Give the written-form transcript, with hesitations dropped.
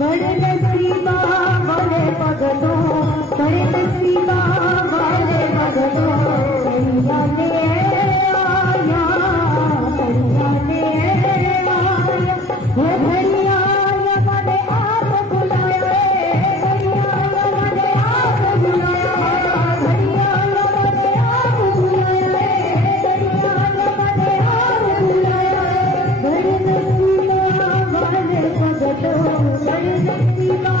बड़े नसीबा वाले भगतों, बड़े नसीबा वाले भगतों, बढ़िया ले आया, बढ़िया ले आया, वो बढ़िया मैंने आप बुलाया, बढ़िया मैंने आप बुलाया, बढ़िया मैंने आप बुलाया, बढ़िया मैंने आप बुलाया, बड़े नसीबा वाले भगतों, बड़े नसीबा